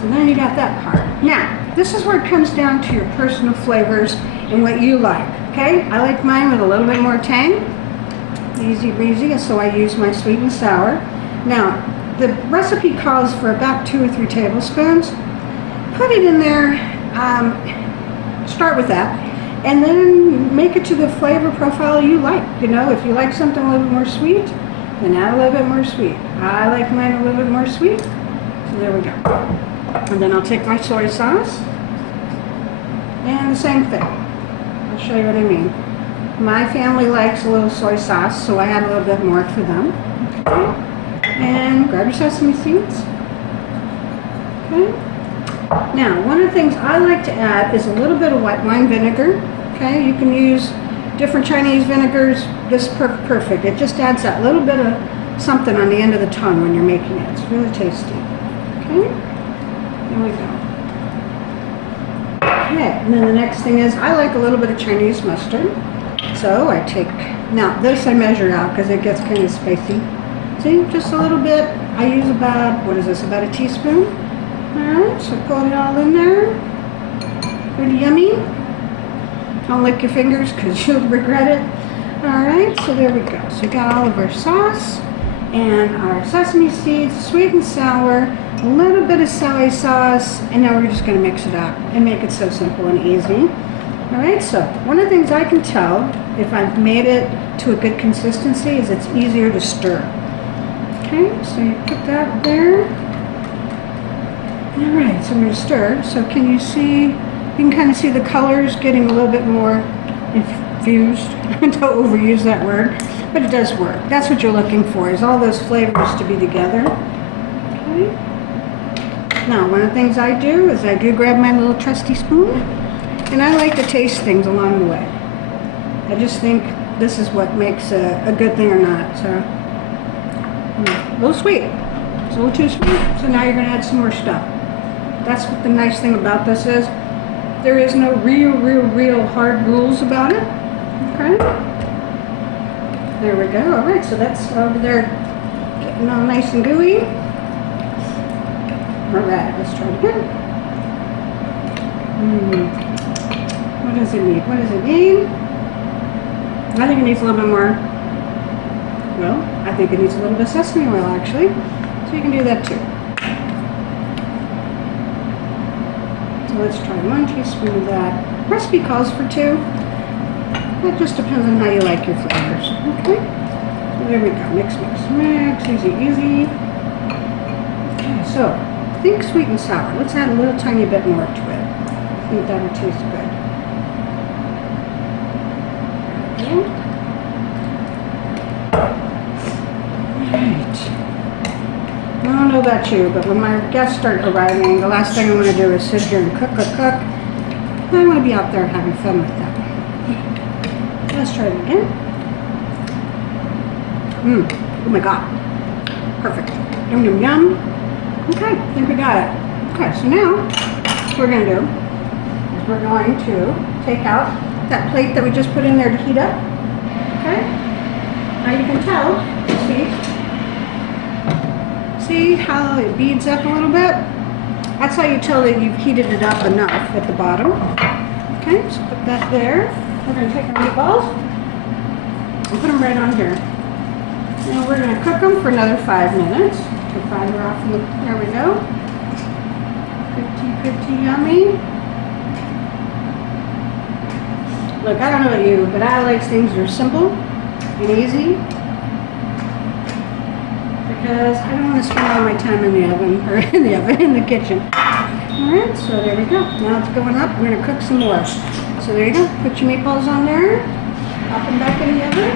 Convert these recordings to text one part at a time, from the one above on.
So then you got that part. Now, this is where it comes down to your personal flavors and what you like, okay? I like mine with a little bit more tang. Easy breezy, so I use my sweet and sour. Now, the recipe calls for about 2 or 3 tablespoons. Put it in there, start with that, and then make it to the flavor profile you like. You know, if you like something a little bit more sweet, then add a little bit more sweet. I like mine a little bit more sweet, so there we go. And then I'll take my soy sauce, and the same thing. I'll show you what I mean. My family likes a little soy sauce, so I add a little bit more for them. Okay. And grab your sesame seeds. Okay. Now, one of the things I like to add is a little bit of white wine vinegar. Okay, you can use different Chinese vinegars. This is perfect. It just adds that little bit of something on the end of the tongue when you're making it. It's really tasty. Okay, there we go. Okay, and then the next thing is I like a little bit of Chinese mustard. So I take, now this I measure out because it gets kind of spicy. See, just a little bit. I use about, what is this, about a teaspoon? Alright, so put it all in there. Pretty yummy. Don't lick your fingers because you'll regret it. Alright, so there we go. So we got all of our sauce and our sesame seeds, sweet and sour, a little bit of soy sauce, and now we're just going to mix it up and make it so simple and easy. Alright, so one of the things I can tell if I've made it to a good consistency is it's easier to stir. Okay, so you put that there. Alright, so I'm going to stir. So can you see, you can kind of see the colors getting a little bit more infused. Don't overuse that word, but it does work. That's what you're looking for, is all those flavors to be together. Okay. Now, one of the things I do is I do grab my little trusty spoon, and I like to taste things along the way. I just think this is what makes a good thing or not. So, a little sweet. It's a little too sweet, so now you're going to add some more stuff. That's what the nice thing about this is. There is no real hard rules about it. Okay? There we go. Alright, so that's over there getting all nice and gooey. Alright, let's try it again. What does it need? What does it need? I think it needs a little bit more, well, I think it needs a little bit of sesame oil actually. So you can do that too. So let's try 1 teaspoon of that. Recipe calls for 2. That just depends on how you like your flavors. Okay? So there we go. Mix, mix, mix. Easy, easy. Okay, so think sweet and sour. Let's add a little tiny bit more to it. I think that'll taste good. Okay. Alright. I don't know about you, but when my guests start arriving, the last thing I want to do is sit here and cook. I want to be out there having fun with them. Let's try it again. Oh my god. Perfect. Yum, yum, yum. Okay, I think we got it. Okay, so now what we're going to do is we're going to take out that plate that we just put in there to heat up. Okay? Now you can tell, see how it beads up a little bit? That's how you tell that you've heated it up enough at the bottom. Okay, so put that there. We're going to take our meatballs and put them right on here. Now we're going to cook them for another 5 minutes. The fire off. There we go. Pretty yummy. Look, I don't know about you, but I like things that are simple and easy because I don't want to spend all my time in the oven or in the kitchen. Alright, so there we go. Now it's going up. We're going to cook some more. So there you go. Put your meatballs on there. Pop them back in the oven.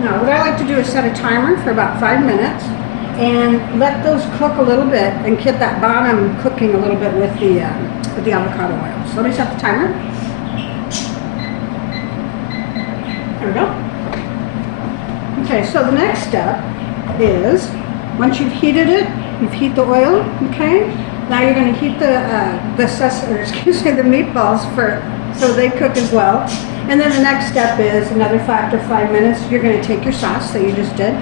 Now, what I like to do is set a timer for about 5 minutes and let those cook a little bit and get that bottom cooking a little bit with the avocado oil. So let me set the timer. There we go. Okay, so the next step is once you've heated it, you've heated the oil. Okay, now you're going to heat the meatballs so they cook as well. And then the next step is another 5 to 5 minutes. You're going to take your sauce that you just did,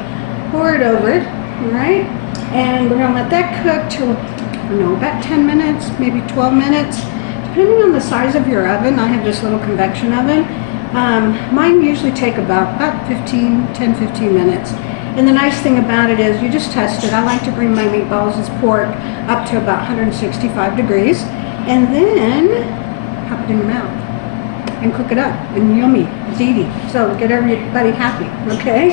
pour it over it, all right? And we're gonna let that cook till, I don't know, about 10 minutes, maybe 12 minutes, depending on the size of your oven. I have this little convection oven. Mine usually take about 10-15 minutes. And the nice thing about it is you just test it. I like to bring my meatballs as pork up to about 165 degrees and then pop it in your mouth and cook it up. And yummy, it's easy. So get everybody happy, okay?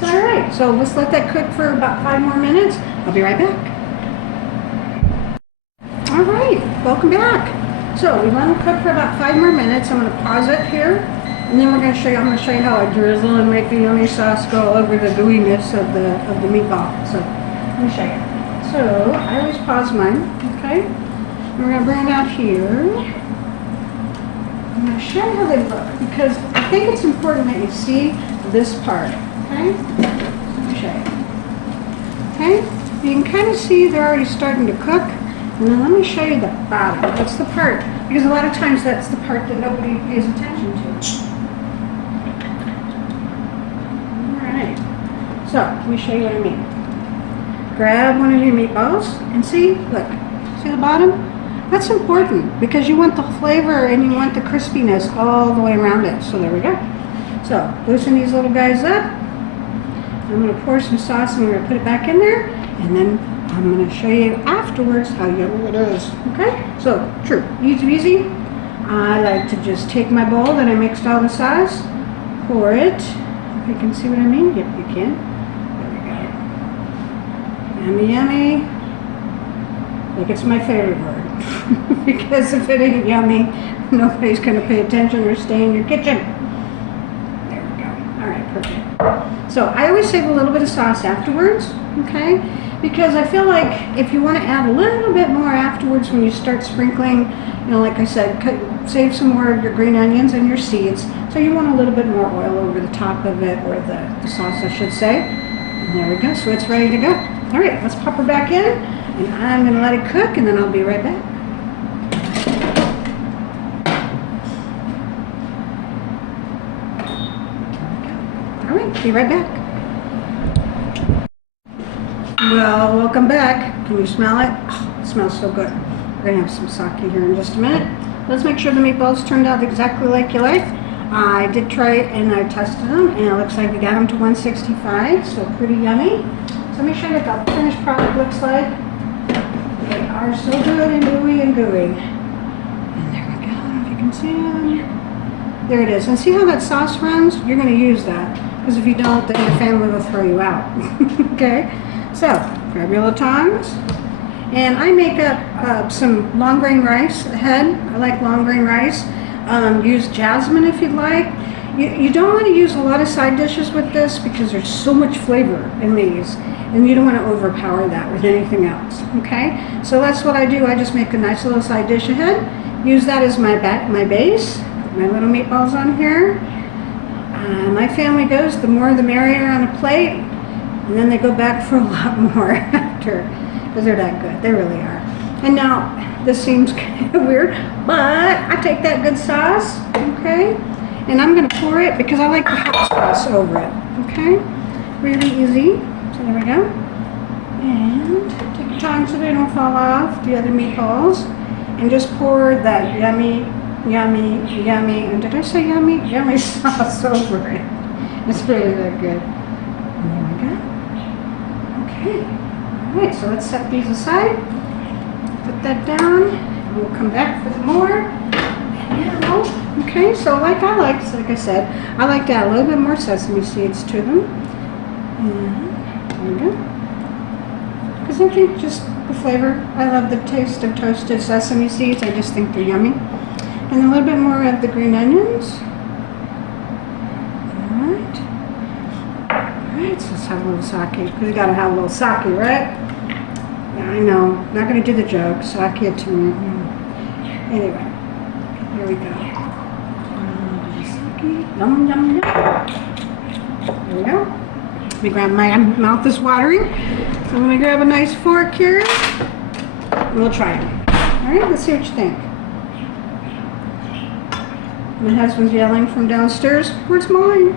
So all right, so let's let that cook for about 5 more minutes. I'll be right back. All right, welcome back. So we let them cook for about 5 more minutes. I'm gonna pause it here. And then I'm going to show you how I drizzle and make the yummy sauce go over the gooiness of the meatball. So let me show you. So I always pause mine, okay? And we're going to bring it out here. I'm going to show you how they look because I think it's important that you see this part, okay? Let me show you. Okay? You can kind of see they're already starting to cook. And then let me show you the bottom. That's the part, because a lot of times that's the part that nobody pays attention to. So, let me show you what I mean. Grab one of your meatballs and see, look, see the bottom? That's important because you want the flavor and you want the crispiness all the way around it. So there we go. So, loosen these little guys up. I'm going to pour some sauce and we're going to put it back in there. And then I'm going to show you afterwards how yummy it is. Okay? So, true. Easy peasy. I like to just take my bowl that I mixed all the sauce, pour it. If you can see what I mean? Yep, you can. Yummy, yummy. Like it's my favorite word. Because if it ain't yummy, nobody's going to pay attention or stay in your kitchen. There we go. All right, perfect. So I always save a little bit of sauce afterwards, okay? Because I feel like if you want to add a little bit more afterwards when you start sprinkling, you know, like I said, save some more of your green onions and your seeds. So you want a little bit more oil over the top of it, or the sauce, I should say. And there we go. So it's ready to go. All right, let's pop her back in, and I'm going to let it cook, and then I'll be right back. All right, be right back. Well, welcome back. Can you smell it? Oh, it smells so good. We're going to have some sake here in just a minute. Let's make sure the meatballs turned out exactly like you like. I did try it, and I tested them, and it looks like we got them to 165, so pretty yummy. So let me show you what the finished product looks like. They are so good and gooey and gooey. And there we go, I don't know if you can see them. There it is. And see how that sauce runs? You're going to use that. Because if you don't, then your family will throw you out. Okay? So, grab your little tongs. And I make up some long grain rice ahead. I like long grain rice. Use jasmine if you'd like. You don't want to use a lot of side dishes with this because there's so much flavor in these. And you don't want to overpower that with anything else, okay? So that's what I do. I just make a nice little side dish ahead. Use that as my base. Put my little meatballs on here. My family goes, the more the merrier on a plate. And then they go back for a lot more after. Because they're that good. They really are. And now, this seems kind of weird, but I take that good sauce, okay? And I'm going to pour it because I like the hot sauce over it, okay? Really easy. So there we go. And take your time so they don't fall off the other meatballs. And just pour that yummy, and did I say yummy? Yummy sauce over it. It's really that good. And there we go. Okay. All right, so let's set these aside. Put that down. And we'll come back for some more. And now, okay, so like I said, I like to add a little bit more sesame seeds to them. And there we go. Because I think just the flavor, I love the taste of toasted sesame seeds. I just think they're yummy. And a little bit more of the green onions. Alright. Alright, so let's have a little sake. Because we gotta have a little sake, right? Yeah, I know. Not gonna do the joke. Sake to me. Anyway. Here we go. Sake. Yum, yum, yum. There we go. Let me grab, my mouth is watering. So I'm going to grab a nice fork here. And we'll try it. Alright, let's see what you think. My husband's yelling from downstairs, "Where's mine?"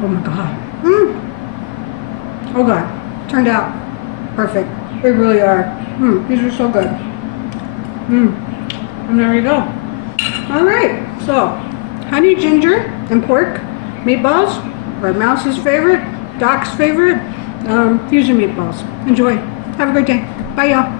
Oh my God. Oh God. turned out perfect. They really are. These are so good. And there you go. All right, so honey ginger and pork meatballs are Mouse's favorite, Doc's favorite. Fusion meatballs. Enjoy. Have a great day. Bye, y'all.